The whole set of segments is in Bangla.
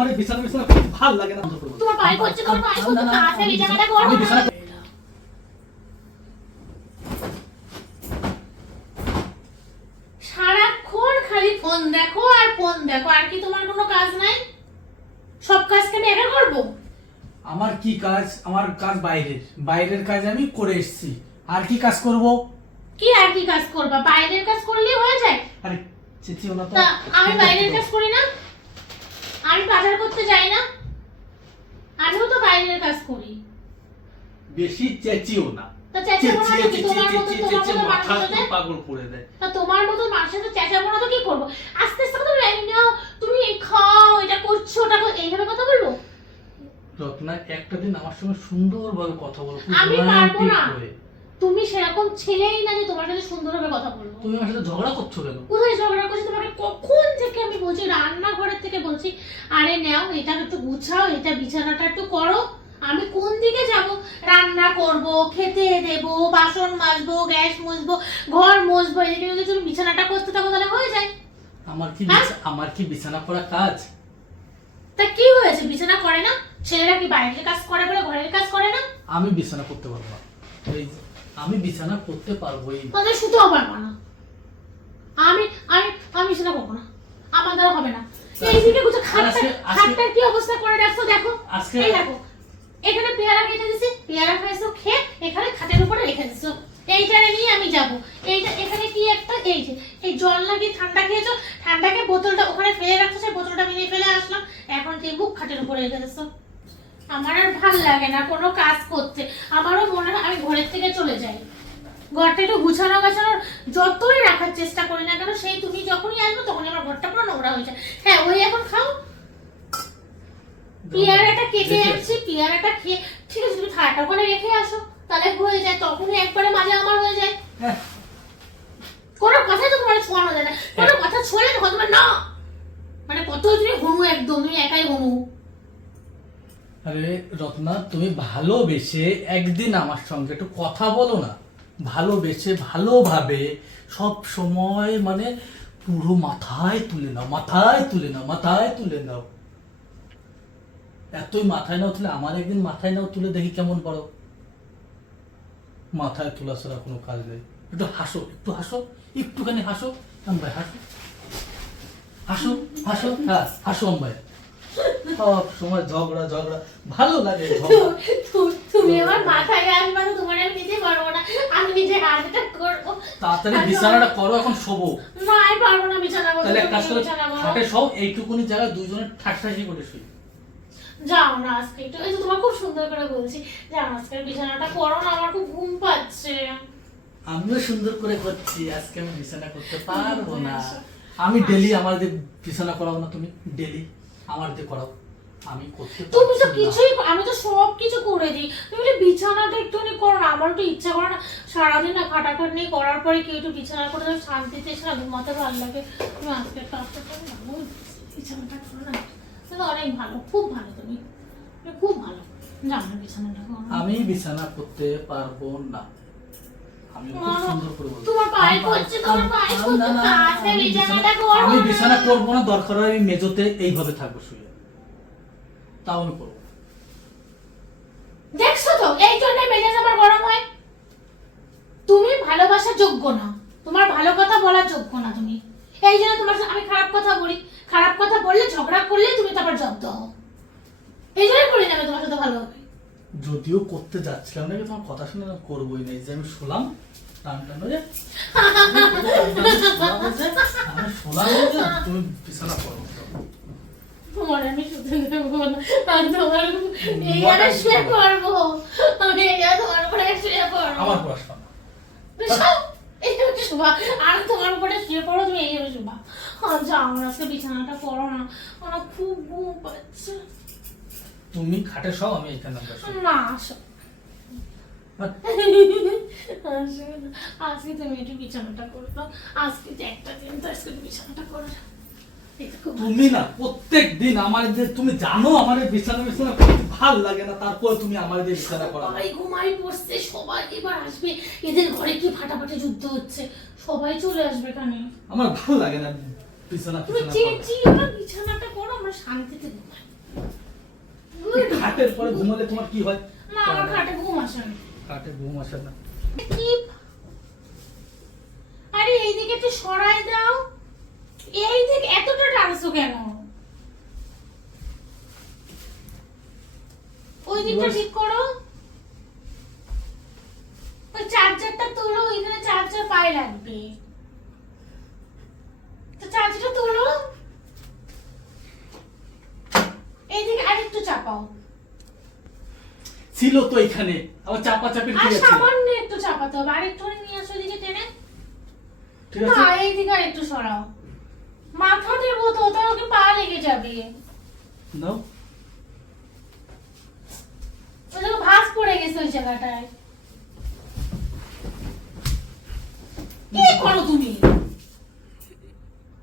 আমার বিছানা বিছানা ভালো লাগে না। তোমার পায়ে পড়ছে তোমার পায়ে পড়ছে না, বিছানাটা বিছানা- করো সারাক্ষণ খালি ফোন দেখো আর ফোন দেখো আর কি তোমার কোনো কাজ নাই? সব কাজকে আমি একা করব? আমার কি কাজ? আমার কাজ বাইরের। বাইরের কাজ আমি করে এসেছি। আর কি কাজ করব? কি আর কি কাজ করবা? বাইরের কাজ করলেই হয়ে যায়। আরে চেঁচিও না তো আমি বাইরের কাজ করি না? আমি বাজার করতে যাই না। আমিও তো বাইরের কাজ করি। বেশি চেঁচিও না। তা চেঁচাবো না কি? তোমার মতো তোমার চেঁচিয়ে মাথা মতো মানুষের পাগল করে দেয়। তা তোমার মতো মানুষের সাথে চেঁচাবো না তো কি করব? আস্তে আস্তে নাও তুমি এই খাও এটা করছ ওটা এইভাবে কথা বলব? রত্না একটা দিন আমার সঙ্গে সুন্দরভাবে কথা বলো আমি পারব না। তুমি সেরকম ছেলেই না যে তোমার সাথে সুন্দরভাবে কথা বলব। তুমি আমার সাথে ঝগড়া করছ কেন? কোথায় ঝগড়া করছি? তোমাকে কখন থেকে আমি বলছি? রান্নাঘরের থেকে বলছি আরে নাও এটা একটু গুছাও এটা বিছানাটা একটু করো। আমি কোন দিকে যাব? রান্না করব খেতে দেব বাসন মাজবো গ্যাস মুছবো ঘর মুছবো এদিকে যদি তুমি বিছানাটা করতে থাকো তাহলে হয়ে যায়। আমার কি হ্যাঁ? আমার কি বিছানা করা কাজ? তা কি হয়েছে? বিছানা করে না? ছেলেরা কি বাইরের কাজ করে বলে ঘরের কাজ করে না? আমি বিছানা করতে পারব না। আমি বিছানা করতে পারবোই না। তাদের শুতেও পারব না আমি আমি আমি বিছানা করব না। আমার দ্বারা হবে না। এইদিকে গুছো খাটটা আজকে- আজকে- খাটটার কি অবস্থা করে রাখছো দেখো। আজকে এই দেখো। এখানে পেয়ারা কেটে দিছি পেয়ারা খাইছো খেয়ে এখানে খাটের উপরে রেখে দিছো এইটারে নিয়ে আমি যাব। এইটা এখানে কি একটা এই যে এই জল লাগিয়ে ঠান্ডা খেয়েছো? ঠান্ডাকে বোতলটা ওখানে ফেলে রাখছো সেই বোতলটা আমি নিয়ে ফেলে আসলাম। এখন তুই মুখ খাটের উপরে রেখে দিছো আমার আর ভালো লাগে না কোনো কাজ করতে। আমারও মনে হয় আমি ঘরের থেকে চলে যাই। ঘরটা একটু গুছানো গাছানো যতই রাখার চেষ্টা করি না কেন সেই তুমি যখনই আসবে তখনই আমার ঘরটা পুরো নোংরা হয়ে যায়। হ্যাঁ ওই এখন খাও। পেয়ারাটা কেটে আনছি পেয়ারাটা খেয়ে ঠিক আছে তুমি থালাটা ওখানে রেখে আসো। তাহলে হয়ে যায় তখনই একবারে মাঝে আমার হয়ে যায়। হ্যাঁ, কোনো কথা তো তোমার শোয়ানো যায় না। কোনো কথা ছড়ে তখন তোমার না। মানে কত তুমি হনু একদম তুমি একাই হনু। আরে রত্না, তুমি ভালোবেসে একদিন আমার সঙ্গে একটু কথা বলো না। ভালোবেসে, ভালোভাবে সব সময় মানে পুরো মাথায় তুলে নাও, মাথায় তুলে নাও, মাথায় তুলে নাও। এতই মাথায় নাও তুলে, আমার একদিন মাথায় নাও তুলে দেখি কেমন পারো মাথায় তোলা ছাড়া কোনো কাজ নেই। একটু হাসো একটু হাসো, একটুখানি হাসো, আম্বাই, হাসো। হাসো হাসো হ্যাঁ হাসো, আম্বাই। সব সময় ঝগড়া ঝগড়া। ভালো লাগে তুমি আমার মাথায় আসবে না তোমার আমি পারব না। আমি নিজে হাতটা করব। তাড়াতাড়ি বিছানাটা করো এখন শোবো। না আমি পারব না বিছানা করতে তাহলে এক কাজ করে। খাটে সব এইটুকুনি জায়গায় করে শুই। যাও না আজকে একটু। এই যে তোমার খুব সুন্দর করে বলছি যাও আজকে বিছানাটা করো না আমার খুব ঘুম পাচ্ছে। আমিও সুন্দর করে করছি আজকে আমি বিছানা করতে পারব না। আমি ডেলি আমার বিছানা করাও না তুমি ডেলি। আমার দিয়ে করাও। আমি করতে তুমি তো কিছুই আমি তো সব কিছু করে দিই। তুমি বলে বিছানাটা একটুখানি করো না আমার তো ইচ্ছা করে না। সারাদিন না খাটাখাট নিয়ে করার পরে কেউ একটু বিছানা করে শান্তিতে না ঘুমাতে ভালো লাগে। তুমি আজকে একটা আস্তে করো না? বিছানাটা করো না। তুমি অনেক ভালো খুব ভালো তুমি। খুব ভালো। যাও না বিছানাটা না। আমি বিছানা করতে পারব না। আমি বিছানা- করব না দরকার হয় আমি মেজোতে এইভাবে থাকব শুয়ে। তাও আমি করব। দেখছ তো এই জন্য মেজাজ আমার গরম হয়। তুমি ভালোবাসা যোগ্য না। তোমার ভালো কথা বলার যোগ্য না তুমি। এই জন্য তোমার সাথে আমি খারাপ কথা বলি। খারাপ কথা বললে ঝগড়া করলে তুমি তারপর জব্দ হও। এই জন্য করি না তোমার সাথে ভালো হবে। যদিও করতে যাচ্ছিলাম না তোমার কথা শুনে করবোই না। এই যে আমি শুলাম টান টান হয়ে আমি শুলাম তুমি বিছানা করো তোমার আমি শুতে দেবো না আমি তোমার এইখানে শুয়ে পড়ব। আমি এইখানে তোমার উপরে শুয়ে পড়ব। আমার পড়াশোনা না। এইভাবে শুবা। আর তোমার উপরে শুয়ে পড়ো তুমি এইভাবে শুবা। যাও না আজকে বিছানাটা করো না। আমার খুব ঘুম পাচ্ছে। তুমি খাটে সব আমি এখানে না আজকে তুমি একটু বিছানাটা করে দাও। আজকে যে একটা দিন তো আজকে বিছানাটা করে তুমি না প্রত্যেক দিন আমার যে তুমি জানো আমার বিছানা বিছানা করতে ভালো লাগে না তারপর তুমি আমার দিয়ে বিছানা করা সবাই ঘুমাই পড়ছে সবাই এবার আসবে। এদের ঘরে কি ফাটাফাটি যুদ্ধ হচ্ছে? সবাই চলে আসবে এখানে। আমার ভালো লাগে না বিছানা তুমি করো। না বিছানাটা করো আমরা শান্তিতে ঘুমাই। খাটের পরে ঘুমালে তোমার কি হয়? না আমার খাটে ঘুম আসে না। খাটে ঘুম আসে না। কি আরে এইদিকে একটু সরাই দাও। এই দিকে এতটা টানছো কেন? ওই দিকটা ঠিক করো। ওই চার্জারটা তোলো ওইখানে চার্জার পায়ে লাগবে। তো চার্জারটা তোলো এইদিকে আরেকটু চাপাও। ছিল তো এখানে আবার চাপা আর আছে? সামান্য একটু চাপাতে হবে আরেকটু নিয়ে আসো টেনে। ঠিক না আছে এইদিকে আর একটু সরাও। মাথা দেবো তো পা লেগে যাবে। নাও। ওই দেখো ভাঁজ পড়ে গেছে ওই জায়গাটায়। কি করো তুমি?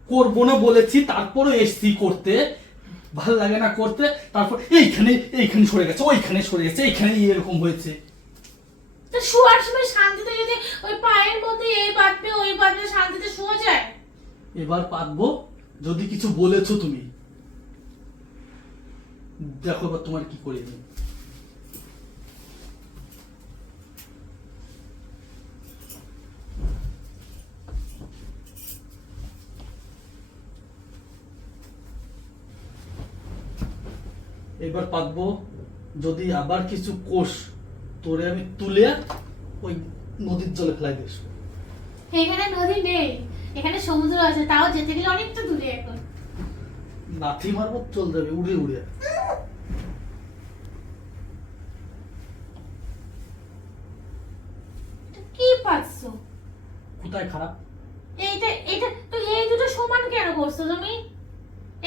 করব না বলেছি তারপরে এসছি করতে। ভালো লাগে না করতে তারপর এইখানে এইখানে সরে গেছে ওইখানে সরে গেছে এইখানে এরকম হয়েছে। শোয়ার সময় শান্তিতে যদি ওই পায়ের মধ্যে এই বাঁধবে ওই বাঁধবে শান্তিতে শোয়া যায়? এবার পাতবো যদি কিছু বলেছ তুমি। দেখো এবার তোমার কি করি আমি। এবার পাতবো যদি আবার কিছু কোষ তোরে আমি তুলে ওই নদীর জলে ফেলাই দিস এখানে নদী নেই এখানে সমুদ্র আছে তাও যেতে গেলে অনেকটা দূরে এখন। লাথি মারবো চল যাবে উড়ে উড়ে। কি পাচ্ছ? কোথায় খারাপ? এইটা এটা তো এই দুটো সমান কেন করছ তুমি?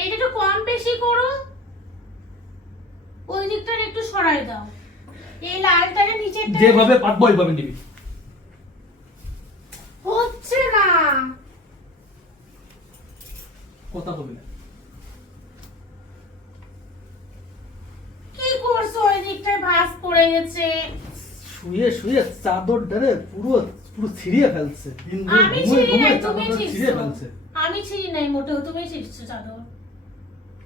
এইটা একটু কম বেশি করো। দিকটা একটু সরাই দাও। এই লালটাকে নিচে যেভাবে পাতবো ওইভাবে নিবি হচ্ছে না। কথা বলবি না। কি করছ? ওই দিকটায় ভাঁজ পড়ে গেছে। শুয়ে শুয়ে চাদর ডারে পুরো পুরো ছিঁড়িয়ে ফেলছে। আমি ছিঁড়ি নাই তুমি ছিঁড়ছো। আমি ছিঁড়ি নাই মোটেও তুমি ছিঁড়ছো চাদর।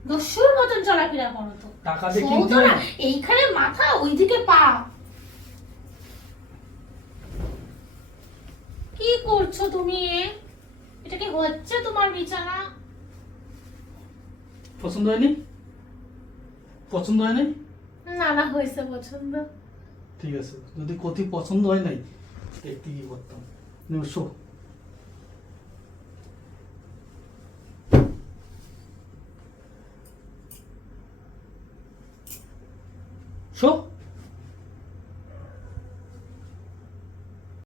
দস্যুর মতন চলাফেরা করো তো। টাকা দিয়ে কিনতে না। এইখানে মাথা ওইদিকে পা। কি করছ তুমি? এ? এটা কি হচ্ছে তোমার বিছানা? পছন্দ হয়নি? পছন্দ হয় নাই না না হয়েছে পছন্দ। ঠিক আছে যদি কতি পছন্দ হয় নাই দেখতে কি করতাম? শো। শো